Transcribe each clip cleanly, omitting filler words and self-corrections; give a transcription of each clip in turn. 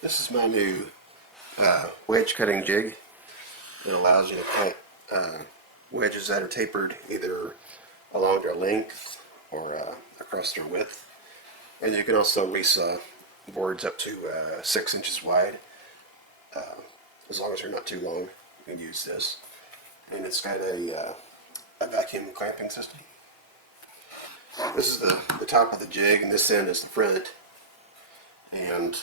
This is my new wedge cutting jig. It allows you to cut wedges that are tapered either along their length or across their width. And you can also resaw boards up to 6 inches wide. As long as they're not too long, you can use this. And it's got a vacuum clamping system. This is the top of the jig, and this end is the front. And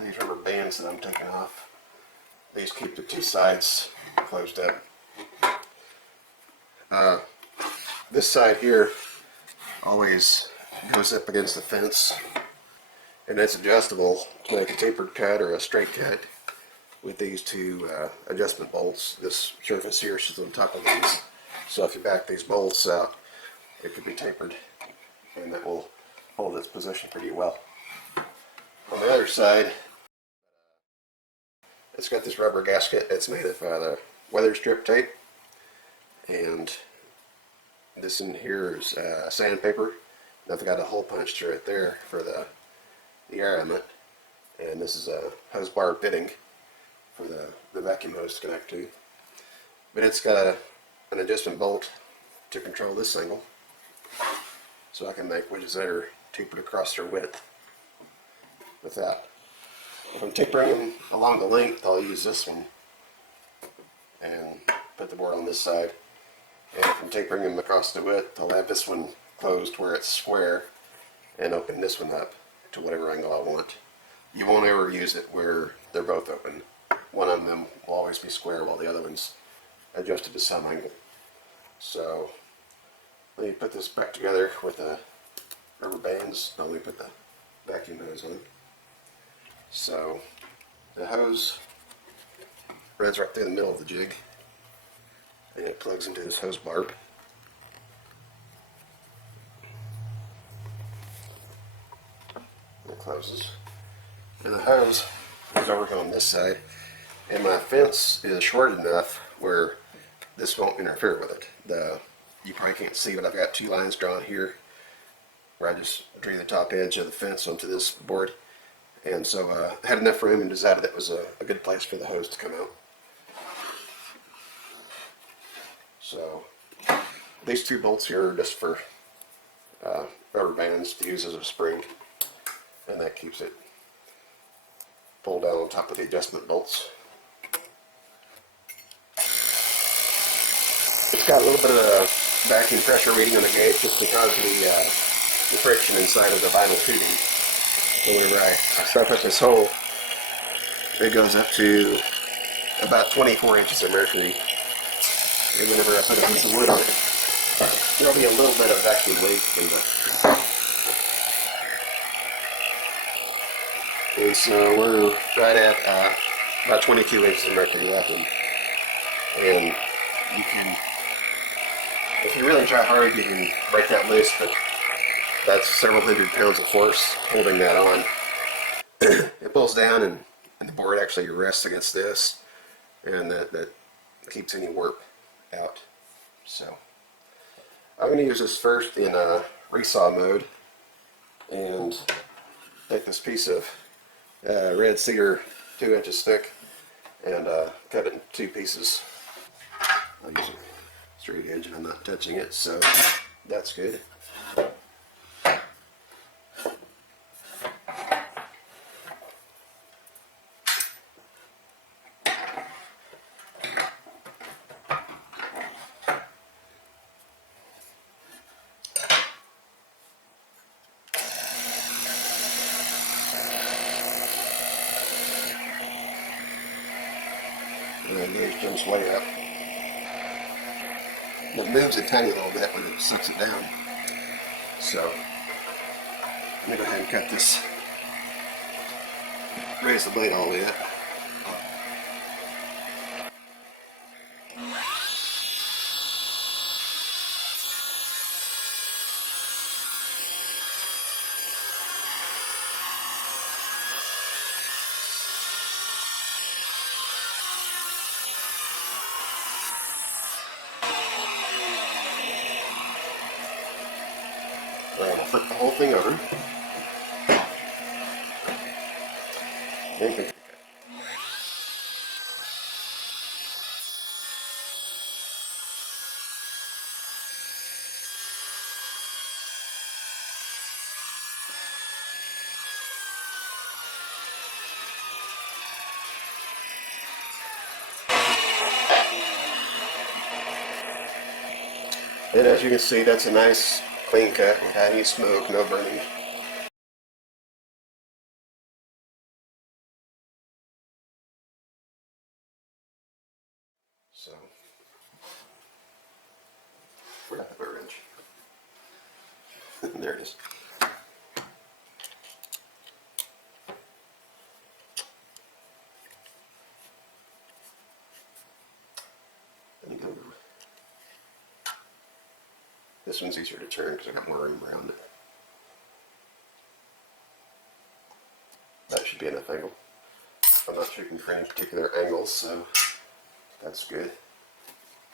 these rubber bands that I'm taking off, these keep the two sides closed up. This side here always goes up against the fence, and it's adjustable to make a tapered cut or a straight cut with these two adjustment bolts. This surface here sits on top of these, so if you back these bolts out, it could be tapered, and that will hold its position pretty well. On the other side, it's got this rubber gasket. It's made of the weather strip tape, and this in here is sandpaper. I've got a hole punched right there for the air element, and this is a hose bar fitting for the vacuum hose to connect to. But it's got an adjustment bolt to control this angle, so I can make wedges that are tapered across their width with that. If I'm tapering them along the length, I'll use this one and put the board on this side. And if I'm tapering them across the width, I'll have this one closed where it's square and open this one up to whatever angle I want. You won't ever use it where they're both open. One of them will always be square while the other one's adjusted to some angle. So let me put this back together with the rubber bands. Now let me put the vacuum hose on. So the hose runs right through the middle of the jig, and it plugs into this hose barb. It closes, and the hose is over here on this side, and my fence is short enough where this won't interfere with it. You probably can't see, but I've got two lines drawn here where I just drew the top edge of the fence onto this board. And so I had enough room and decided that was a good place for the hose to come out. So these two bolts here are just for rubber bands to use as a spring, and that keeps it pulled down on top of the adjustment bolts. It's got a little bit of a vacuum pressure reading on the gauge just because of the friction inside of the vinyl tubing. So whenever I stuff up this hole, it goes up to about 24 inches of mercury. And whenever I put a piece of wood on it, there'll be a little bit of vacuum leak. And so we're right at about 22 inches of mercury left. And you can, if you really try hard, you can break that loose, but that's several hundred pounds of force holding that on. It pulls down, and the board actually rests against this, and that keeps any warp out. So I'm going to use this first in resaw mode, and take this piece of red cedar 2 inches thick and cut it in two pieces. I'll use a straight edge and I'm not touching it, so that's good. And then it jumps way up. And it moves a tiny little bit when it sucks it down. So I'm going to go ahead and cut this. Raise the blade all the way up. I'm going to flip the whole thing over. Anything. And as you can see, that's a nice clean cut without any smoke, no burning. So, where'd I have a wrench? There it is. This one's easier to turn because I got more room around it. That should be enough angle. I'm not shooting for any particular angles, so that's good.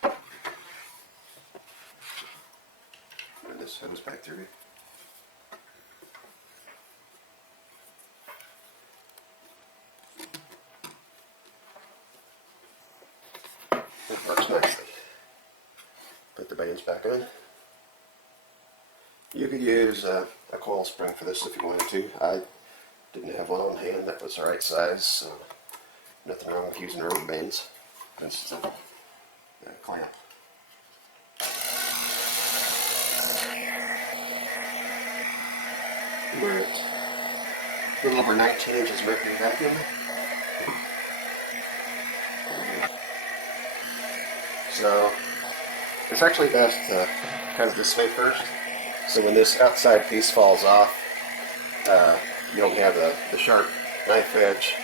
And this goes back through. It works nicely. Put the bands back on. You could use a coil spring for this if you wanted to. I didn't have one on hand that was the right size, so nothing wrong with using rubber bands instead of a clamp. We're at a little over 19 inches mercury vacuum. So it's actually best to cut it this way first. So when this outside piece falls off, you don't have the sharp knife edge,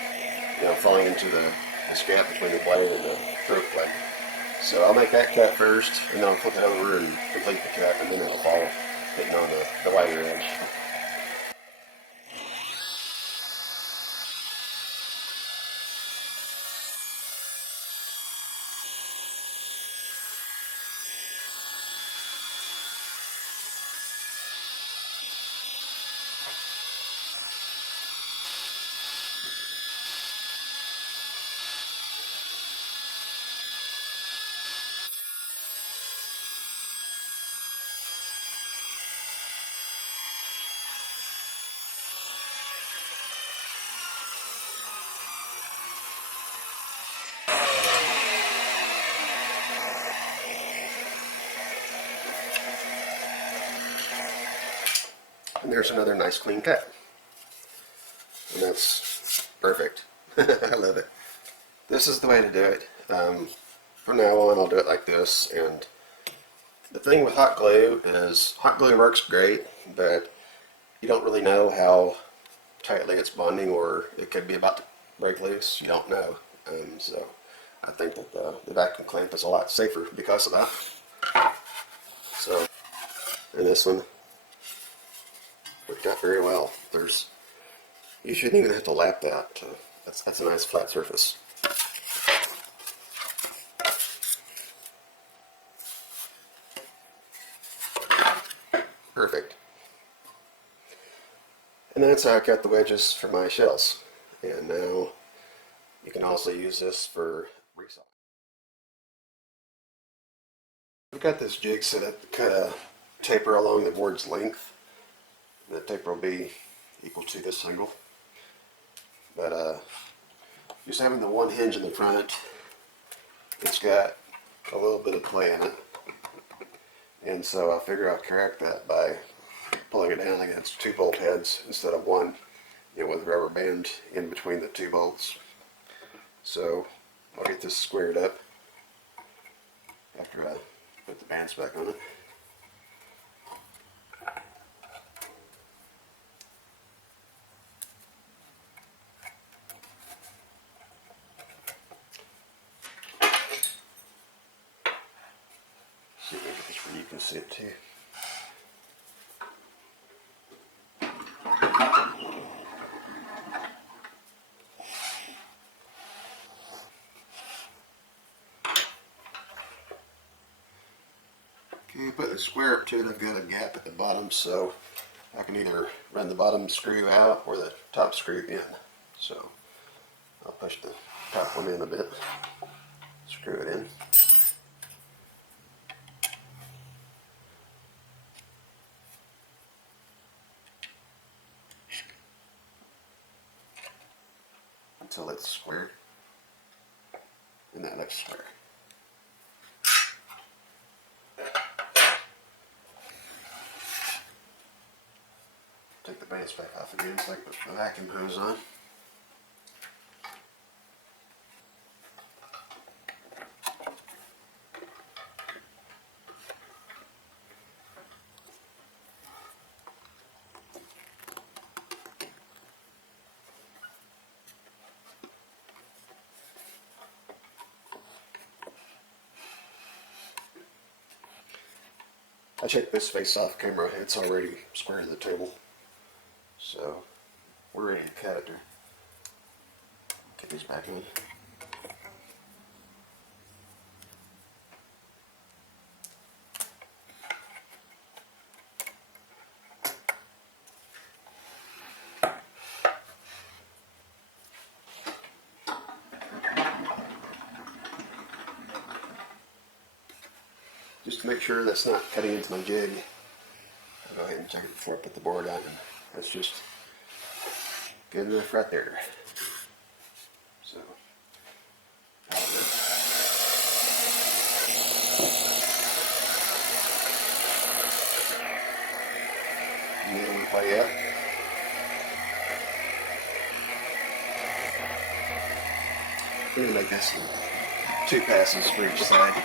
falling into the scrap between the blade and the throat blade. So I'll make that cut first, and then I'll flip it over and complete the cut, and then it'll fall hitting on the wider edge. And there's another nice clean cut. And that's perfect. I love it. This is the way to do it. From now on, I'll do it like this. And the thing with hot glue is hot glue works great, but you don't really know how tightly it's bonding, or it could be about to break loose. You don't know. So I think that the vacuum clamp is a lot safer because of that. So, and this one worked out very well. You shouldn't even have to lap that. That's a nice flat surface. Perfect. And that's how I cut the wedges for my shells. And now you can also use this for Resaw. We've got this jig set up to cut a taper along the board's length. And the taper will be equal to this angle. But just having the one hinge in the front, it's got a little bit of play in it. And so I figure I'll correct that by pulling it down against 2 bolt heads instead of one, with a rubber band in between the 2 bolts. So I'll get this squared up after I put the bands back on it. See if I get this where you can see it too. Okay, put the square up to it. I've got a gap at the bottom, so I can either run the bottom screw out or the top screw in. So I'll push the top one in a bit, screw it in. Until it's square, and that looks square. Take the base back off again so I can put the vacuum hose on. I checked this face off camera, it's already square to the table. So we're ready to cut it. Get these back in. Just to make sure that's not cutting into my jig, I'll go ahead and check it before I put the board on. That's just good enough right there. So, middle one play up. We're going to make this 2 passes for each side.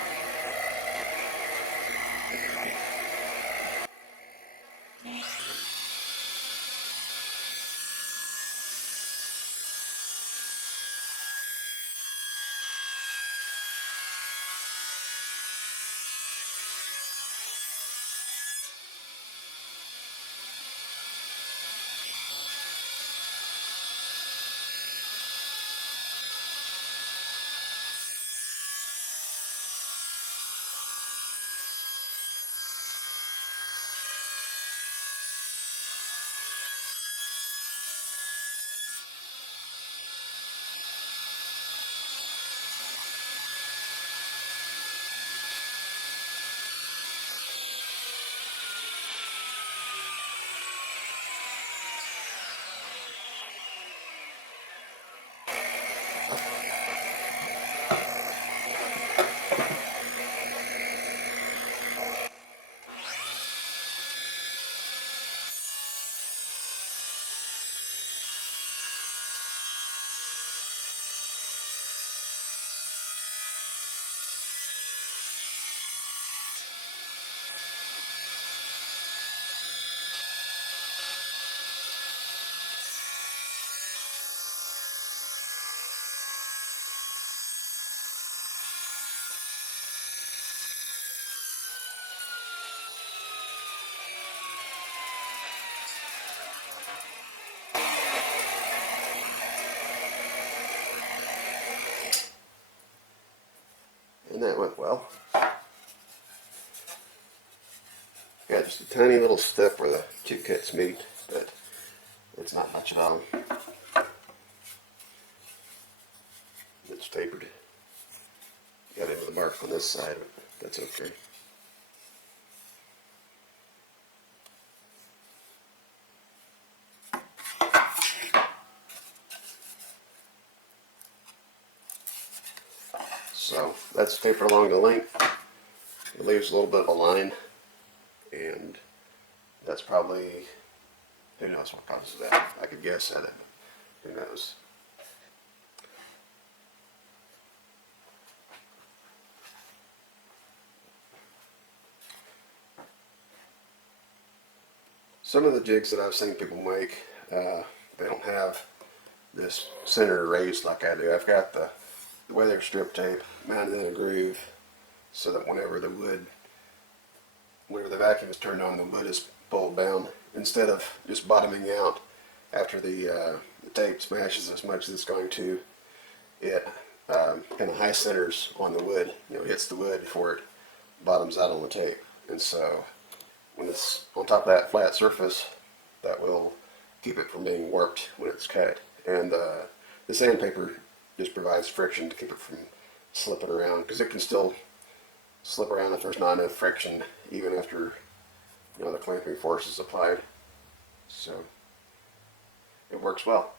And that went well. Got just a tiny little step where the 2 cuts meet, but it's not much at all. It's tapered. Got into the mark on this side, but that's okay. So that's tapered along the length. It leaves a little bit of a line, and that's probably, who knows what causes that. I could guess at it, but who knows. Some of the jigs that I've seen people make, they don't have this center raised like I do. I've got the weather strip tape mounted in a groove so that whenever the vacuum is turned on, the wood is pulled down instead of just bottoming out after the tape smashes as much as it's going to. It kind of high centers on the wood, hits the wood before it bottoms out on the tape. And so when it's on top of that flat surface, that will keep it from being warped when it's cut. And the sandpaper just provides friction to keep it from slipping around, because it can still slip around if there's not enough friction, even after the clamping force is applied. So it works well.